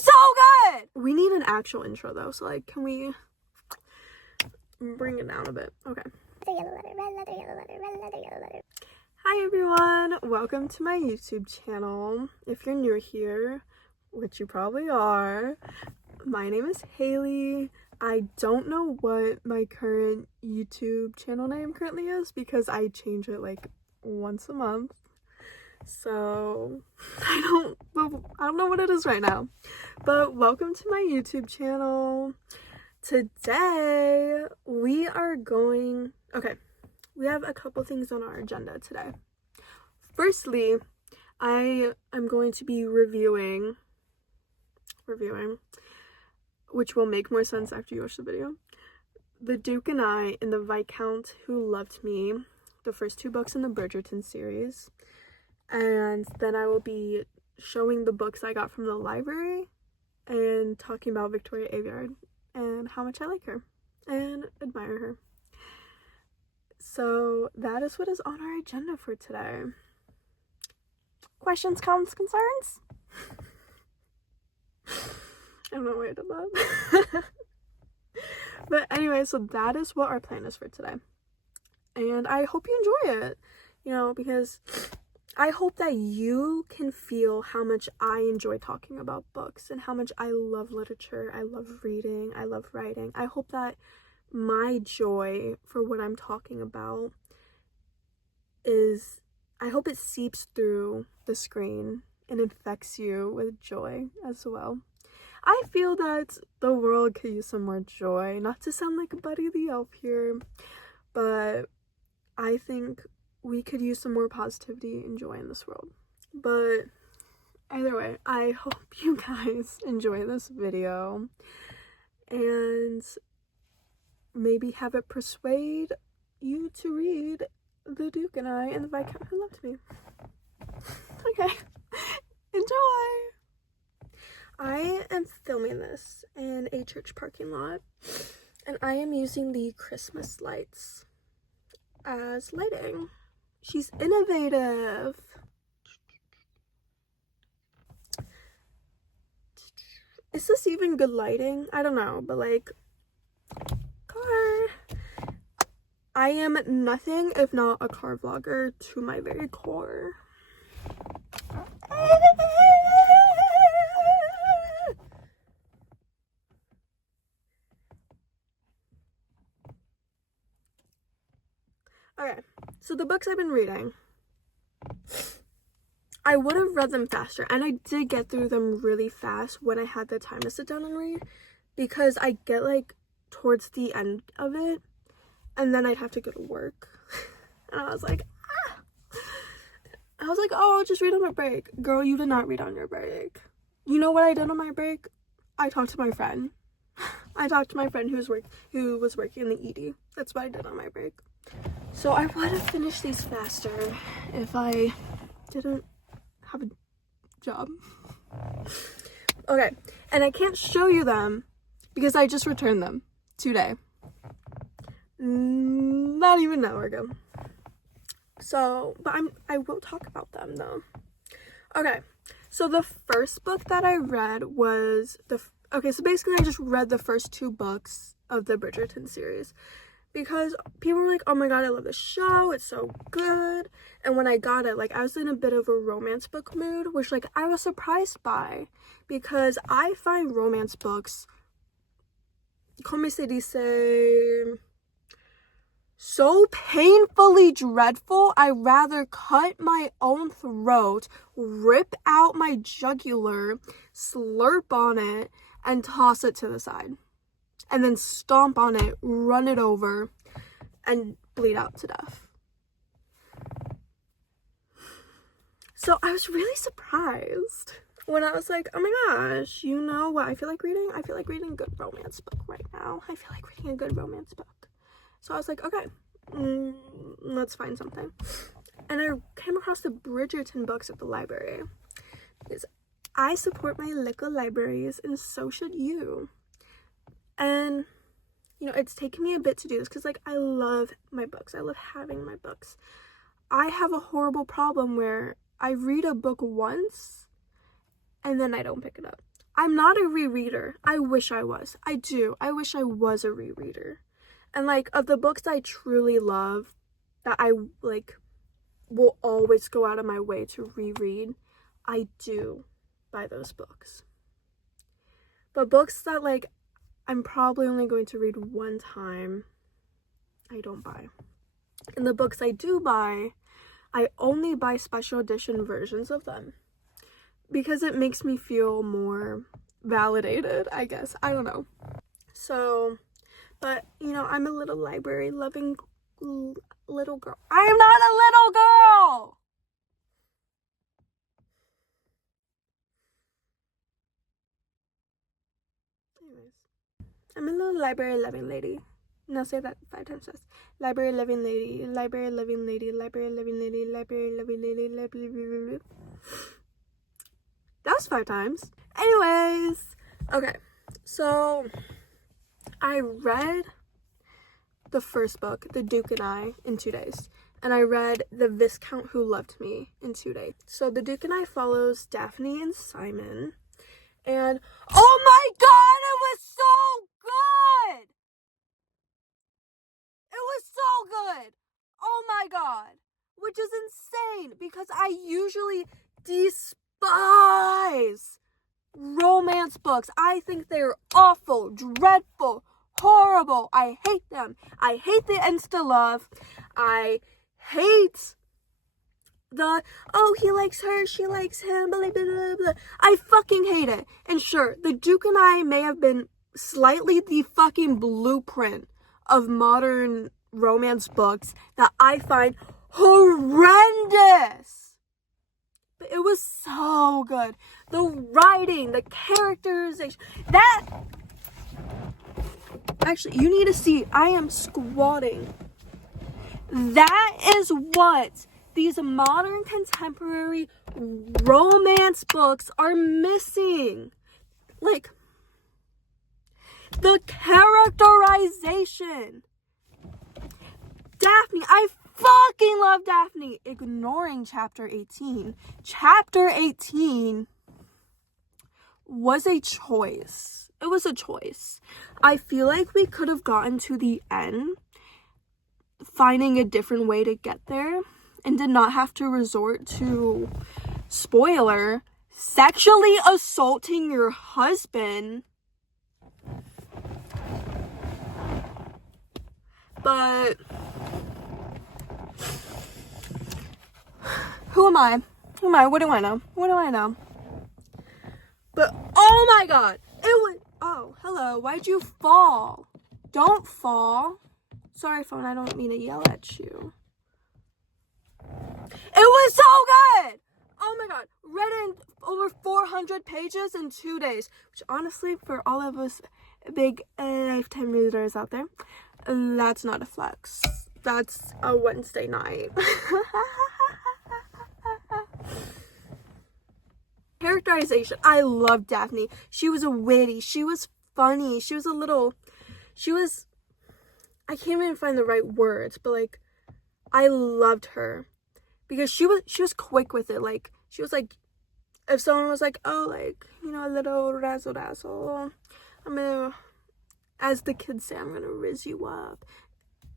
so good! We need an actual intro though, so like, can we bring it down a bit? Okay. Yellow letter, red letter, yellow letter, red letter, yellow letter. Hi everyone, welcome to my YouTube channel. If you're new here, which you probably are, my name is Haley. I don't know what my current YouTube channel name currently is because I change it like once a month. So I don't know what it is right now. But welcome to my YouTube channel. Today we have a couple things on our agenda today. Firstly, I am going to be reviewing, which will make more sense after you watch the video, The Duke and I and the Viscount Who Loved Me, the first two books in the Bridgerton series. And then I will be showing the books I got from the library and talking about Victoria Aveyard and how much I like her and admire her. So that is what is on our agenda for today. Questions, comments, concerns? I don't know why I did that. But anyway, so that is what our plan is for today. And I hope you enjoy it, because I hope that you can feel how much I enjoy talking about books and how much I love literature, I love reading, I love writing. I hope that my joy for what I'm talking about I hope it seeps through the screen and infects you with joy as well. I feel that the world could use some more joy, not to sound like Buddy the Elf here, but I think we could use some more positivity and joy in this world. But either way, I hope you guys enjoy this video and maybe have it persuade you to read The Duke and I and the Viscount Who Loved Me. Okay, enjoy! I am filming this in a church parking lot, and I am using the Christmas lights as lighting. She's innovative. Is this even good lighting? I don't know, but like, car. I am nothing if not a car vlogger to my very core. Okay, so the books I've been reading, I would have read them faster, and I did get through them really fast when I had the time to sit down and read, because I get like towards the end of it, and then I'd have to go to work, and I was like, oh, I'll just read on my break. Girl, you did not read on your break. You know what I did on my break? I talked to my friend. I talked to my friend who was working in the ED. That's what I did on my break. So I would have finished these faster if I didn't have a job. Okay, and I can't show you them because I just returned them today. Not even an hour ago. So, but I will talk about them though. Okay, so the first book that I read was so basically I just read the first two books of the Bridgerton series because people were like, oh my god, I love this show, it's so good. And when I got it, like, I was in a bit of a romance book mood, which like I was surprised by, because I find romance books, como se dice, so painfully dreadful. I rather cut my own throat, rip out my jugular, slurp on it, and toss it to the side. And then stomp on it, run it over, and bleed out to death. So I was really surprised when I was like, oh my gosh, you know what I feel like reading? I feel like reading a good romance book right now. I feel like reading a good romance book. So I was like, okay, let's find something. And I came across the Bridgerton books at the library, because I support my local libraries, and so should you. And, it's taken me a bit to do this, because, like, I love my books. I love having my books. I have a horrible problem where I read a book once, and then I don't pick it up. I'm not a rereader. I wish I was. I do. I wish I was a rereader. And like, of the books I truly love, that I like will always go out of my way to reread, I do buy those books. But books that like I'm probably only going to read one time, I don't buy. And the books I do buy, I only buy special edition versions of them because it makes me feel more validated, I guess. I don't know. So, but you know, I'm a little library loving little girl. I am not a little girl! Anyways, I'm a little library loving lady. Now say that 5 times fast. Library loving lady, library loving lady, library loving lady, library loving lady, library. That was 5 times. Anyways, okay, so I read the first book, The Duke and I, in 2 days. And I read The Viscount Who Loved Me in 2 days. So The Duke and I follows Daphne and Simon. And oh my god, it was so good! It was so good! Oh my god. Which is insane because I usually despise romance books. I think they're awful, dreadful, horrible. I hate them. I hate the insta love. I hate the, oh, he likes her, she likes him, blah, blah, blah, blah. I fucking hate it. And sure, The Duke and I may have been slightly the fucking blueprint of modern romance books that I find horrendous. But it was so good. The writing, the characterization, that... Actually, you need to see, I am squatting. That is what these modern contemporary romance books are missing. Like, the characterization. Daphne, I fucking love Daphne. Ignoring chapter 18. Chapter 18 was a choice. It was a choice. I feel like we could have gotten to the end finding a different way to get there and did not have to resort to, spoiler, sexually assaulting your husband. But who am I? Who am I? What do I know? What do I know? But oh my god, it was, oh, hello, why'd you fall? Don't fall. Sorry, phone, I don't mean to yell at you. It was so good! Oh my god, read in over 400 pages in 2 days, which honestly, for all of us big lifetime readers out there, that's not a flex. That's a Wednesday night. Characterization. I love Daphne. She was witty. She was funny. She was I can't even find the right words, but like, I loved her because she was quick with it. Like, she was like, if someone was like, oh, like, you know, a little razzle dazzle, I'm gonna, as the kids say, I'm gonna rizz you up.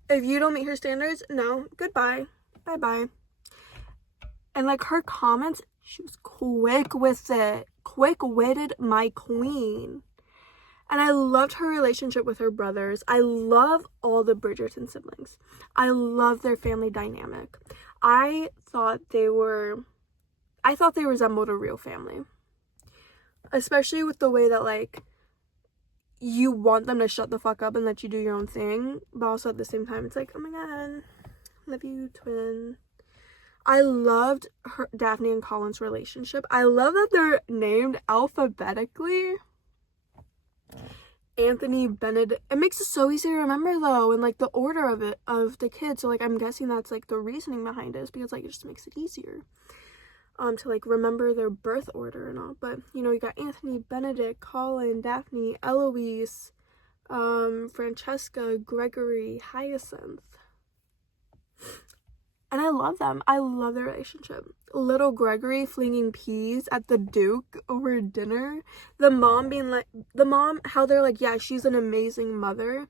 If you don't meet her standards, no, goodbye, bye-bye. And like, her comments, she was quick with it, quick-witted, my queen. And I loved her relationship with her brothers. I love all the Bridgerton siblings. I love their family dynamic. I thought they resembled a real family. Especially with the way that, like, you want them to shut the fuck up and let you do your own thing. But also at the same time, it's like, oh my god, love you, twin. I loved Daphne and Colin's relationship. I love that they're named alphabetically. Anthony, Benedict. It makes it so easy to remember though, and like the order of the kids. So like, I'm guessing that's like the reasoning behind it, is because like it just makes it easier to like remember their birth order and all. But you know, you got Anthony, Benedict, Colin, Daphne, Eloise, Francesca, Gregory, Hyacinth. And I love them. I love their relationship. Little Gregory flinging peas at the Duke over dinner. The mom being like, how they're like, yeah, she's an amazing mother.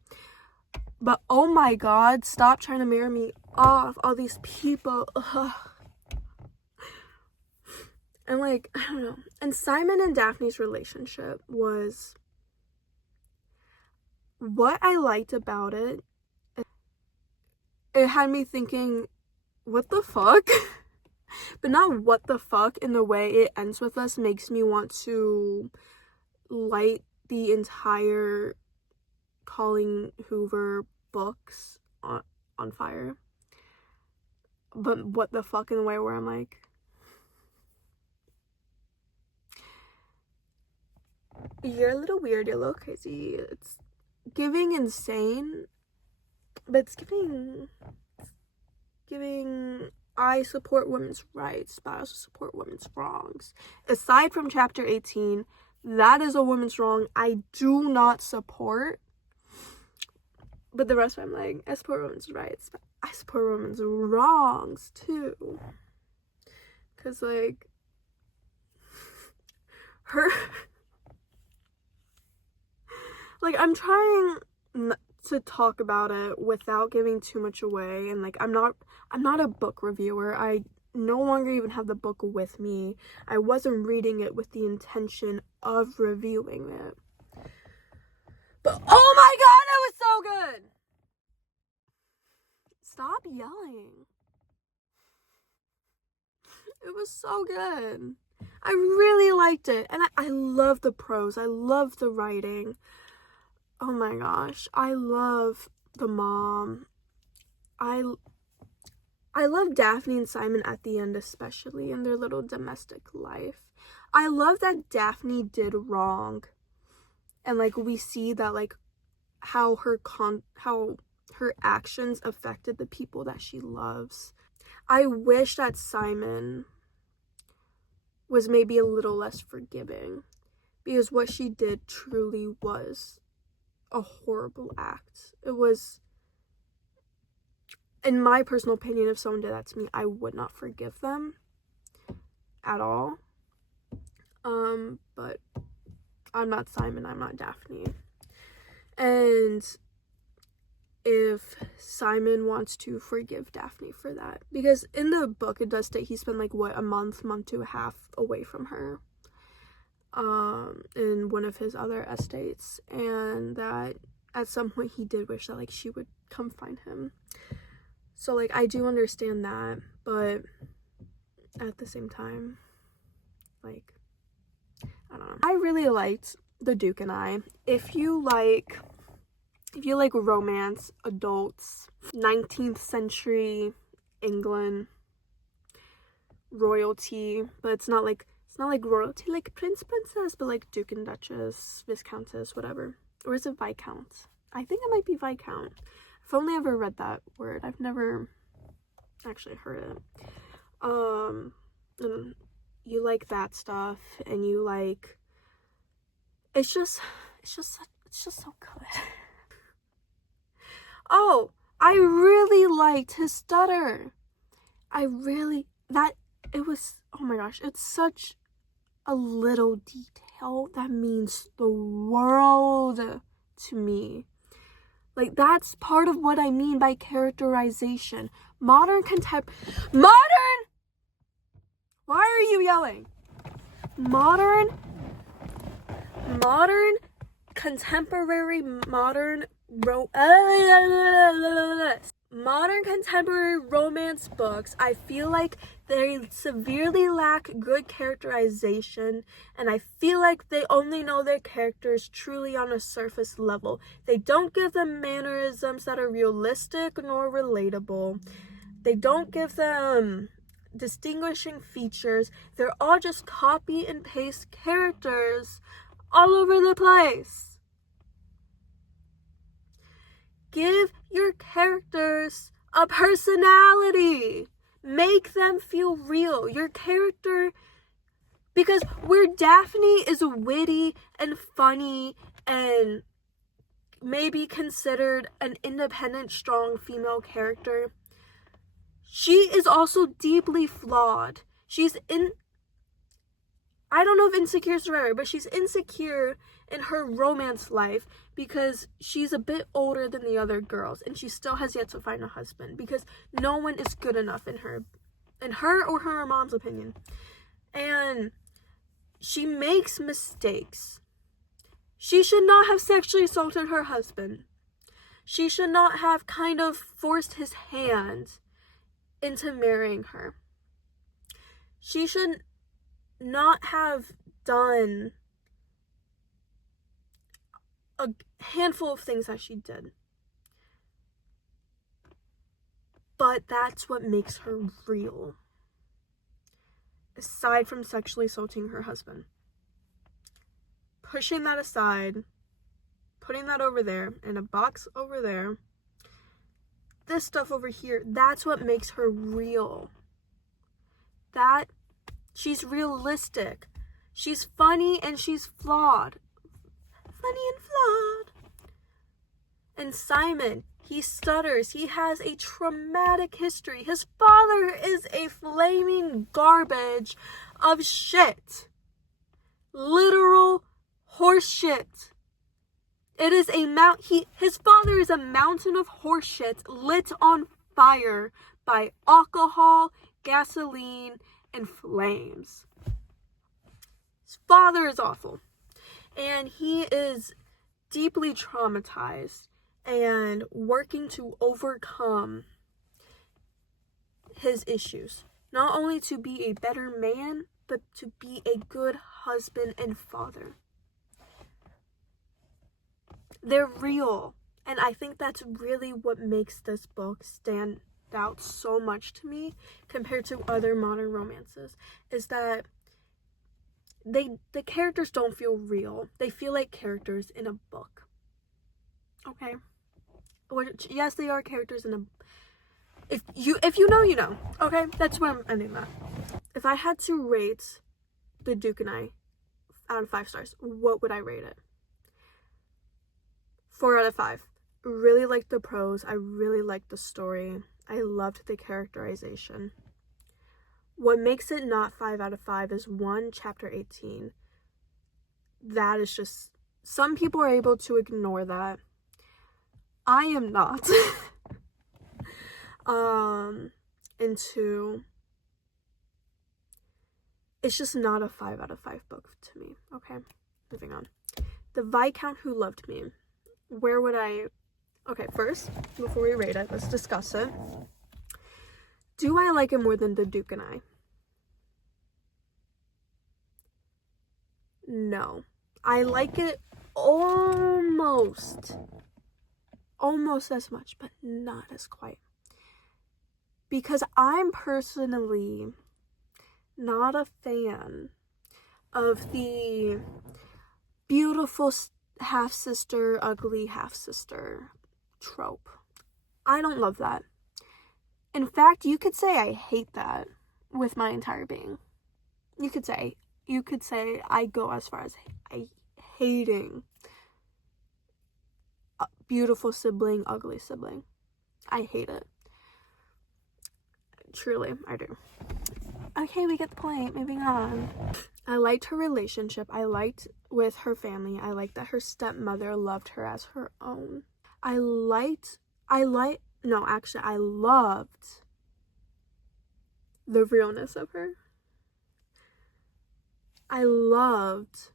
But oh my God, stop trying to marry me off. All these people. Ugh. And like, I don't know. And Simon and Daphne's relationship was, what I liked about it, it had me thinking, what the fuck? But not what the fuck in the way it ends with us makes me want to light the entire Colleen Hoover books on fire. But what the fuck in the way where I'm like, you're a little weird, you're a little crazy. It's giving insane, but it's giving I support women's rights, but I also support women's wrongs. Aside from chapter 18, that is a woman's wrong I do not support. But the rest of it, I'm like, I support women's rights, but I support women's wrongs too. Because, like, her... like, I'm trying to talk about it without giving too much away, and like I'm not a book reviewer. I no longer even have the book with me. I wasn't reading it with the intention of reviewing it. But oh my God, it was so good. Stop yelling. It was so good. I really liked it, and I love the prose. I love the writing. Oh my gosh, I love the mom. I love Daphne and Simon at the end, especially in their little domestic life. I love that Daphne did wrong, and like we see that like how her actions affected the people that she loves. I wish that Simon was maybe a little less forgiving, because what she did truly was a horrible act. It was, in my personal opinion, if someone did that to me, I would not forgive them at all. But I'm not Simon, I'm not Daphne. And if Simon wants to forgive Daphne for that, because in the book it does state he spent like a month and a half away from her in one of his other estates, and that at some point he did wish that like she would come find him. So like I do understand that, but at the same time, like, I don't know. I really liked The Duke and I. If you like romance, adults, 19th century England, royalty, but it's not like royalty like prince, princess, but like duke and duchess, viscountess, whatever. Or is it viscount? I think it might be viscount. I've only ever read that word. I've never actually heard it. And you like that stuff, and you like, it's just so good. Oh, I really liked his stutter. It was, oh my gosh, it's such a little detail that means the world to me. Like, that's part of what I mean by characterization. Modern, why are you yelling? Modern, contemporary romance books, I feel like they severely lack good characterization, and I feel like they only know their characters truly on a surface level. They don't give them mannerisms that are realistic nor relatable. They don't give them distinguishing features. They're all just copy and paste characters all over the place. Give your characters a personality. Make them feel real. Your character, because where Daphne is witty and funny and maybe considered an independent, strong female character, she is also deeply flawed. I don't know if insecure is the right word, but she's insecure in her romance life because she's a bit older than the other girls and she still has yet to find a husband because no one is good enough in her or her mom's opinion. And she makes mistakes. She should not have sexually assaulted her husband. She should not have kind of forced his hand into marrying her. She should not have done a handful of things that she did. But that's what makes her real. Aside from sexually assaulting her husband. Pushing that aside, putting that over there, in a box over there, this stuff over here, that's what makes her real. That she's realistic. She's funny and she's flawed. Funny and flawed. And Simon, he stutters. He has a traumatic history. His father is a flaming garbage of shit. Literal horse shit. It is his father is a mountain of horse shit lit on fire by alcohol, gasoline, and flames. His father is awful. And he is deeply traumatized and working to overcome his issues. Not only to be a better man, but to be a good husband and father. They're real. And I think that's really what makes this book stand out so much to me compared to other modern romances, is that the characters don't feel real. They feel like characters in a book. Okay? Which, yes, they are characters in a... If you know, you know. Okay? That's where I'm ending that. If I had to rate The Duke and I out of 5 stars, what would I rate it? 4 out of 5. Really liked the prose. I really liked the story. I loved the characterization. What makes it not 5 out of 5 is 1, chapter 18. That is just... Some people are able to ignore that. I am not. And 2, it's just not a 5 out of 5 book to me. Okay, moving on. The Viscount Who Loved Me. Where would I... Okay, first, before we rate it, let's discuss it. Do I like it more than The Duke and I? No. I like it almost as much, but not as quite. Because I'm personally not a fan of the beautiful half-sister, ugly half-sister trope. I don't love that. In fact, you could say I hate that with my entire being. You could say I go as far as hating a beautiful sibling, ugly sibling. I hate it. Truly, I do. Okay, we get the point. Moving on. I liked her relationship. I liked with her family. I liked that her stepmother loved her as her own. I loved the realness of her. I loved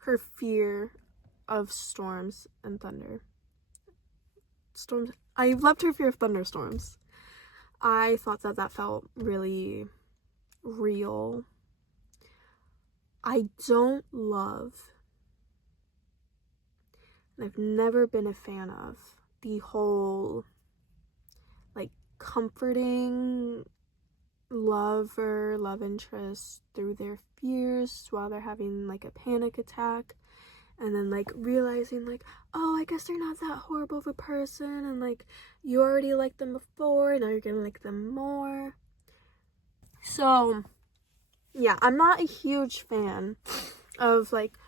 her fear of storms and thunder. I loved her fear of thunderstorms. I thought that felt really real. I don't love, and I've never been a fan of, the whole, like, comforting love interest through their fears while they're having, like, a panic attack, and then, like, realizing, like, oh, I guess they're not that horrible of a person, and, like, you already liked them before, now you're gonna like them more. So, yeah, I'm not a huge fan of, like,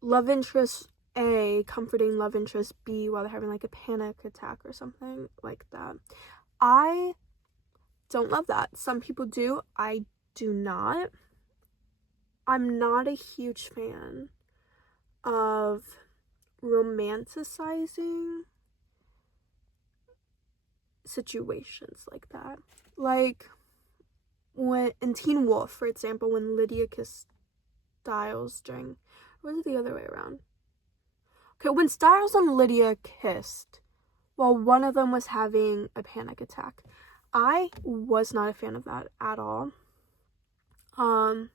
love interest A comforting love interest B while they're having, like, a panic attack or something like that. I don't love that. Some people do. I do not. I'm not a huge fan of romanticizing situations like that. Like when in Teen Wolf, for example, when Lydia kissed Stiles during, or was it the other way around? Okay, when Stiles and Lydia kissed while one of them was having a panic attack. I was not a fan of that at all. And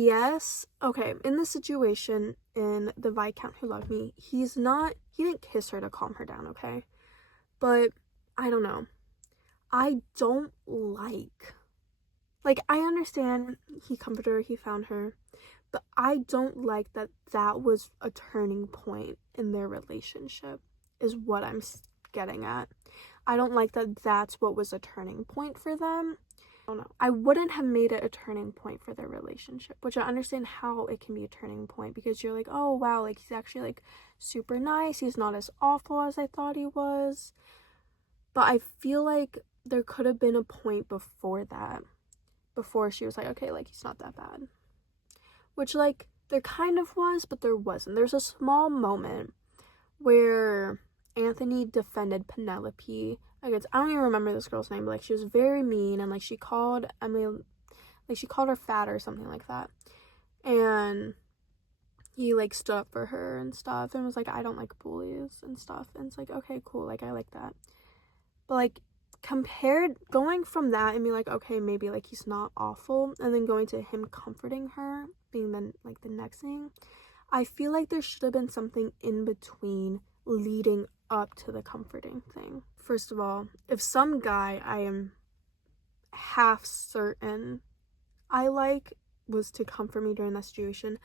yes, okay, in the situation in The Viscount Who Loved Me, he didn't kiss her to calm her down, okay? But, I don't know. I don't like, I understand he comforted her, he found her, but I don't like that was a turning point in their relationship, is what I'm getting at. I don't like that that's what was a turning point for them. I don't know. I wouldn't have made it a turning point for their relationship, which I understand how it can be a turning point, because you're like, oh wow, like he's actually like super nice, he's not as awful as I thought he was. But I feel like there could have been a point before that, before she was like, okay, like he's not that bad, which like there kind of was, but there wasn't. There's a small moment where Anthony defended Penelope against, I don't even remember this girl's name, but like she was very mean, and like she called Emily, like she called her fat or something like that, and he like stood up for her and stuff and was like, I don't like bullies and stuff. And it's like, okay, cool, like I like that. But like going from that and being like, okay, maybe like he's not awful, and then going to him comforting her being the next thing, I feel like there should have been something in between leading up to the comforting thing. First of all, if some guy I am half certain I like was to comfort me during that situation,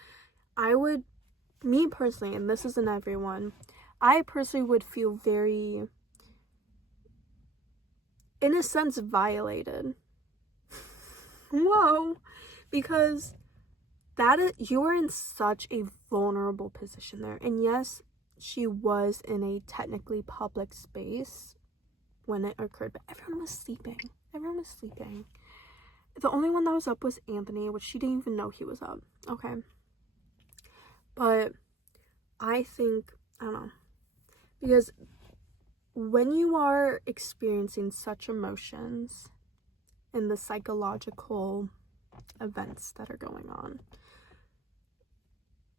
I would, me personally, and this isn't everyone, I personally would feel very, in a sense, violated. Whoa. Because you were in such a vulnerable position there. And yes, she was in a technically public space when it occurred, but everyone was sleeping. The only one that was up was Anthony, which she didn't even know he was up. Okay. But I think, I don't know, because when you are experiencing such emotions and the psychological events that are going on,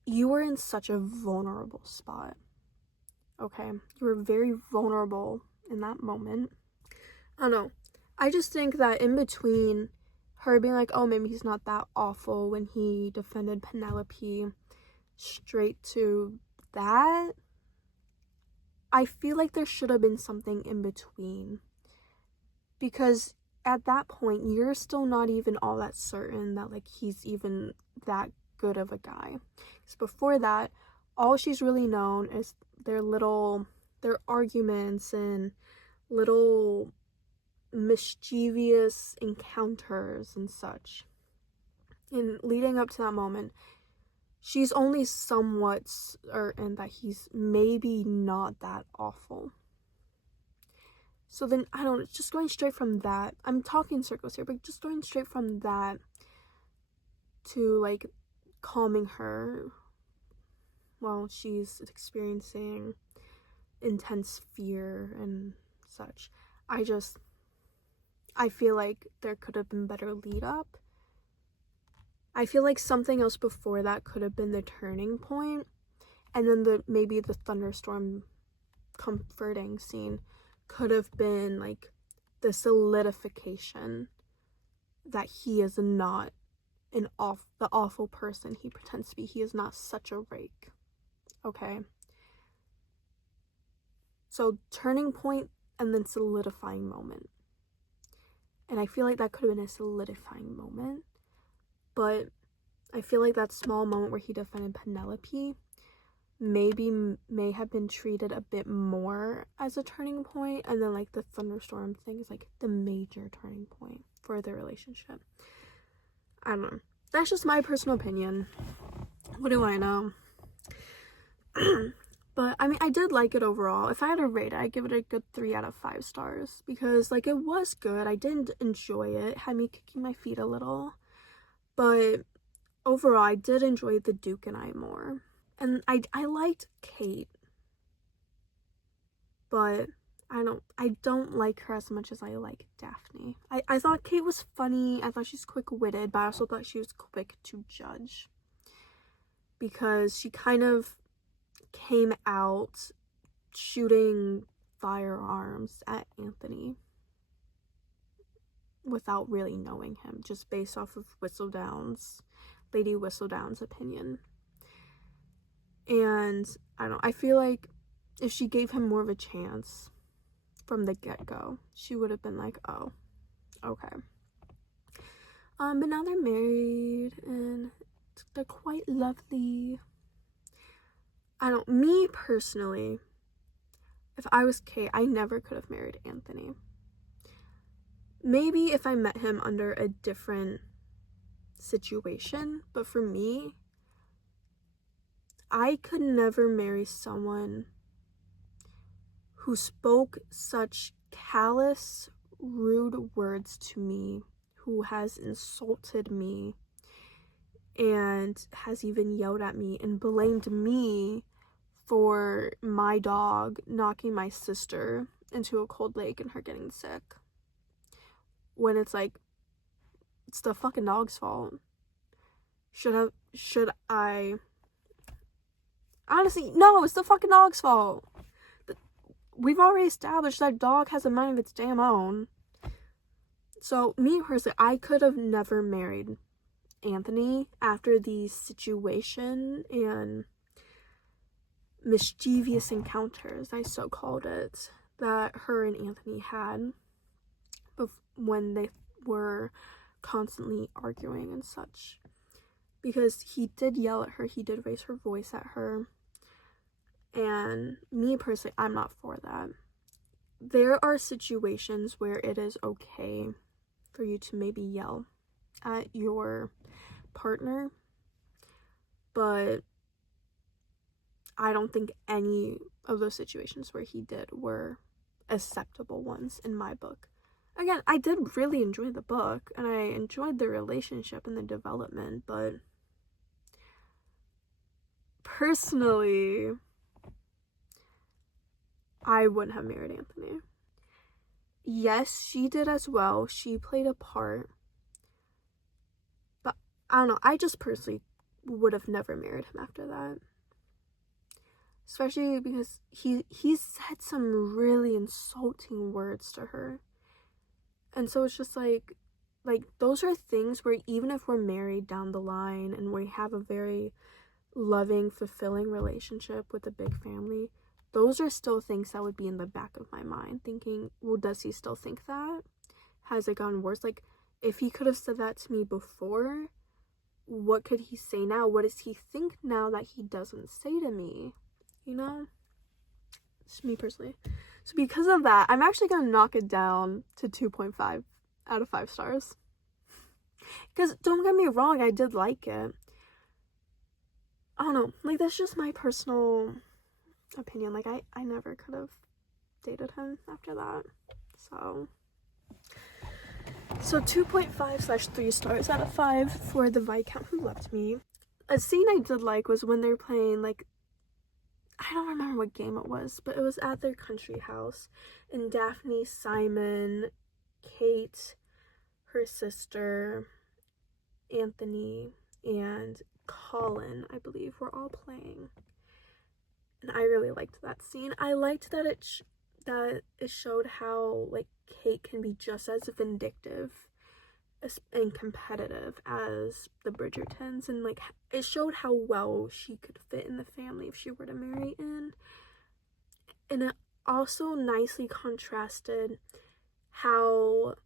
you were in such a vulnerable spot. Okay? You were very vulnerable in that moment. I don't know. I just think that in between her being like, oh, maybe he's not that awful when he defended Penelope, straight to that, I feel like there should have been something in between. Because at that point, you're still not even all that certain that like he's even that good of a guy. Because before that, all she's really known is their arguments and little mischievous encounters and such. And leading up to that moment, she's only somewhat certain that he's maybe not that awful. So then, I don't know, just going straight from that, I'm talking circles here, but just going straight from that to like calming her while she's experiencing intense fear and such. I feel like there could have been better lead up. I feel like something else before that could have been the turning point, and then maybe the thunderstorm comforting scene could have been like the solidification that he is not the awful person he pretends to be. He is not such a rake. Okay? So turning point and then solidifying moment. And I feel like that could have been a solidifying moment. But I feel like that small moment where he defended Penelope may have been treated a bit more as a turning point, and then like the thunderstorm thing is like the major turning point for their relationship. I don't know. That's just my personal opinion. What do I know? But I mean, I did like it overall. If I had to rate it, I'd give it a good 3 out of 5 stars because like it was good. I did enjoy it. It had me kicking my feet a little. But overall, I did enjoy The Duke and I more. And I liked Kate. But I don't like her as much as I like Daphne. I thought Kate was funny. I thought she's quick-witted, but I also thought she was quick to judge. Because she kind of came out shooting firearms at Anthony without really knowing him, just based off of Lady Whistledown's opinion. And I don't know, I feel like if she gave him more of a chance from the get-go, she would have been like, oh, okay. But now they're married and they're quite lovely. Me personally, if I was Kate, I never could have married Anthony. Maybe if I met him under a different situation, but for me, I could never marry someone who spoke such callous, rude words to me, who has insulted me, and has even yelled at me and blamed me for my dog knocking my sister into a cold lake and her getting sick. When it's like, it's the fucking dog's fault. Should I? Honestly, no, it's the fucking dog's fault. We've already established that dog has a mind of its damn own. So, me personally, I could have never married Anthony after the situation and mischievous encounters, I so called it, that her and Anthony had when they were constantly arguing and such. Because he did yell at her, he did raise her voice at her. And me personally, I'm not for that. There are situations where it is okay for you to maybe yell at your partner, but I don't think any of those situations where he did were acceptable ones in my book. Again, I did really enjoy the book, and I enjoyed the relationship and the development, but personally, I wouldn't have married Anthony. Yes, she did as well. She played a part. But, I don't know, I just personally would have never married him after that. Especially because he said some really insulting words to her. And so it's just like those are things where even if we're married down the line and we have a very loving, fulfilling relationship with a big family, those are still things that would be in the back of my mind, thinking, well, does he still think that? Has it gotten worse? Like, if he could have said that to me before, what could he say now? What does he think now that he doesn't say to me? You know? It's me personally. So because of that, I'm actually going to knock it down to 2.5 out of 5 stars. Because, don't get me wrong, I did like it. I don't know. Like, that's just my personal opinion. Like, I never could have dated him after that. So 2.5/3 stars out of 5 for the Viscount Who Loved Me. A scene I did like was when they're playing, like, I don't remember what game it was, but it was at their country house, and Daphne, Simon, Kate, her sister, Anthony, and Colin, I believe, were all playing. And I really liked that scene. I liked that it showed how, like, Kate can be just as vindictive and competitive as the Bridgertons, and like it showed how well she could fit in the family if she were to marry in. And it also nicely contrasted how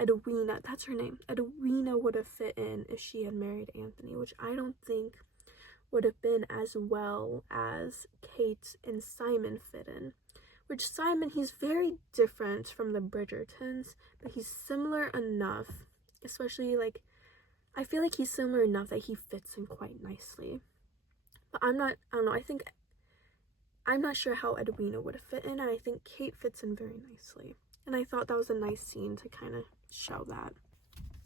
Edwina, that's her name, Edwina would have fit in if she had married Anthony, which I don't think would have been as well as Kate and Simon fit in. Which Simon, he's very different from the Bridgertons, but he's similar enough, especially, like, I feel like he's similar enough that he fits in quite nicely. But I don't know, I think I'm not sure how Edwina would fit in, and I think Kate fits in very nicely. And I thought that was a nice scene to kind of show that.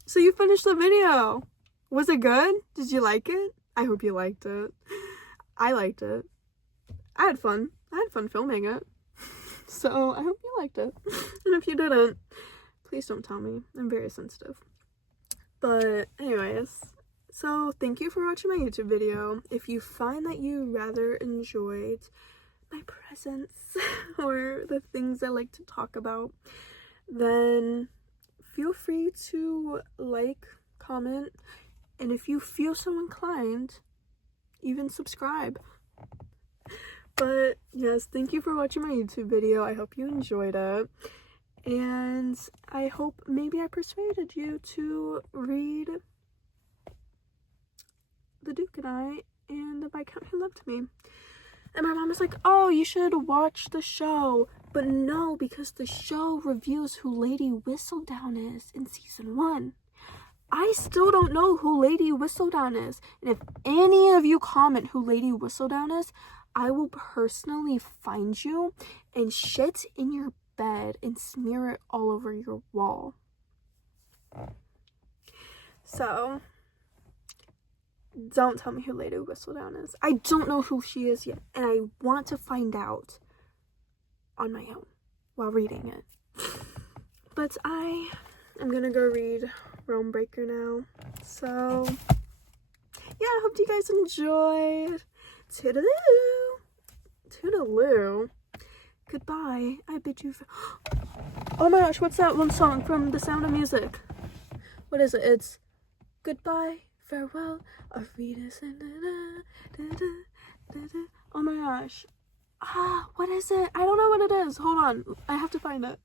So you finished the video. Was it good? Did you like it? I hope you liked it. I liked it. I had fun. I had fun filming it. So I hope you liked it. And if you didn't, please don't tell me. I'm very sensitive. But anyways, so thank you for watching my YouTube video. If you find that you rather enjoyed my presence or the things I like to talk about, then feel free to like, comment, and if you feel so inclined, even subscribe. But yes, thank you for watching my YouTube video. I hope you enjoyed it. And I hope maybe I persuaded you to read The Duke and I and The Viscount Who Loved Me. And my mom was like, oh, you should watch the show. But no, because the show reveals who Lady Whistledown is in season 1. I still don't know who Lady Whistledown is. And if any of you comment who Lady Whistledown is, I will personally find you and shit in your bed and smear it all over your wall. So, don't tell me who Lady Whistledown is. I don't know who she is yet, and I want to find out on my own while reading it. But I am gonna go read Realm Breaker now. So, yeah, I hope you guys enjoyed. Toodaloo! Toodaloo! Goodbye. I bid you. Oh my gosh, what's that one song from The Sound of Music? What is it? It's Goodbye, Farewell, Auf Wiedersehen. Oh my gosh. What is it? I don't know what it is. Hold on. I have to find it.